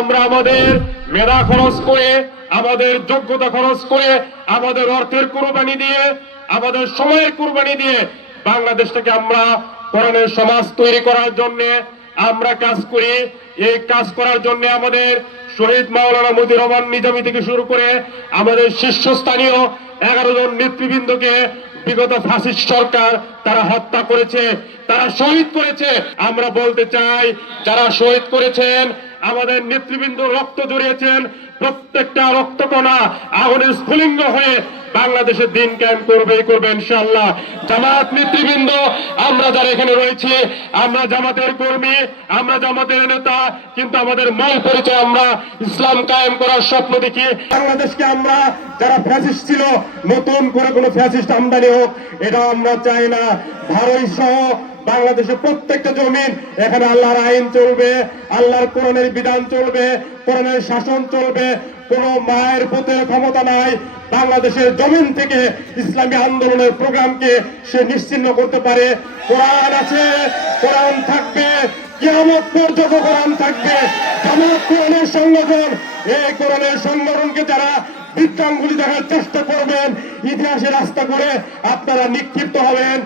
আমরা আমাদের মেধা খরচ করে, আমাদের যোগ্যতা খরচ করে, আমাদের অর্থের কুরবানি দিয়ে, আমাদের সময়ের কুরবানি দিয়ে বাংলাদেশটাকে আমরা কোরআনের সমাজ তৈরি করার জন্য আমরা কাজ করি। এই কাজ করার জন্য আমাদের শহীদ মাওলানা মতিউর রহমান নিজামী থেকে শুরু করে আমাদের শীর্ষস্থানীয় 11 জন নেতৃবৃন্দকে বিগত ফ্যাসিস্ট সরকার তারা হত্যা করেছে, তারা শহীদ করেছে। আমরা বলতে চাই, যারা শহীদ করেছেন, আমাদের নেতৃবৃন্দ রক্ত জড়িয়েছেন, প্রত্যেকটা রক্তকণা আগুনের স্ফুলিঙ্গ হয়ে বাংলাদেশের দিন কায়েম করবে ইনশাআল্লাহ। জামাত নেতৃবৃন্দ, আমরা যারা এখানে রয়েছি, আমরা জামাতের কর্মী, আমরা জামাতের নেতা, কিন্তু আমাদের মূল পরিচয় আমরা ইসলাম কায়েম করার স্বপ্ন দেখি। বাংলাদেশকে আমরা, যারা ফ্যাসিস্ট ছিল, নতুন করে কোনো ফ্যাসিস্ট আমদানি হোক এটা আমরা চাই না। ভারত সহ বাংলাদেশের প্রত্যেকটা জমিন, এখানে আল্লাহর আইন চলবে, আল্লাহর কোরআনের বিধান চলবে, কোরআনের শাসন চলবে। কোন মায়ের পুতের ক্ষমতা নাই বাংলাদেশের জমিন থেকে ইসলামী আন্দোলনের প্রোগ্রামকে সে নিশ্চিহ্ন করতে পারে। কোরআন আছে, কোরআন থাকবে, কিয়ামত পর্যন্ত কোরআন থাকবে। জামাত কোরআনের সংগঠন, এই কোরআনের সংগঠনকে যারা বৃত্তাঙ্গুলি দেখার চেষ্টা করবেন, ইতিহাসের রাস্তা করে আপনারা নিক্ষিপ্ত হবেন।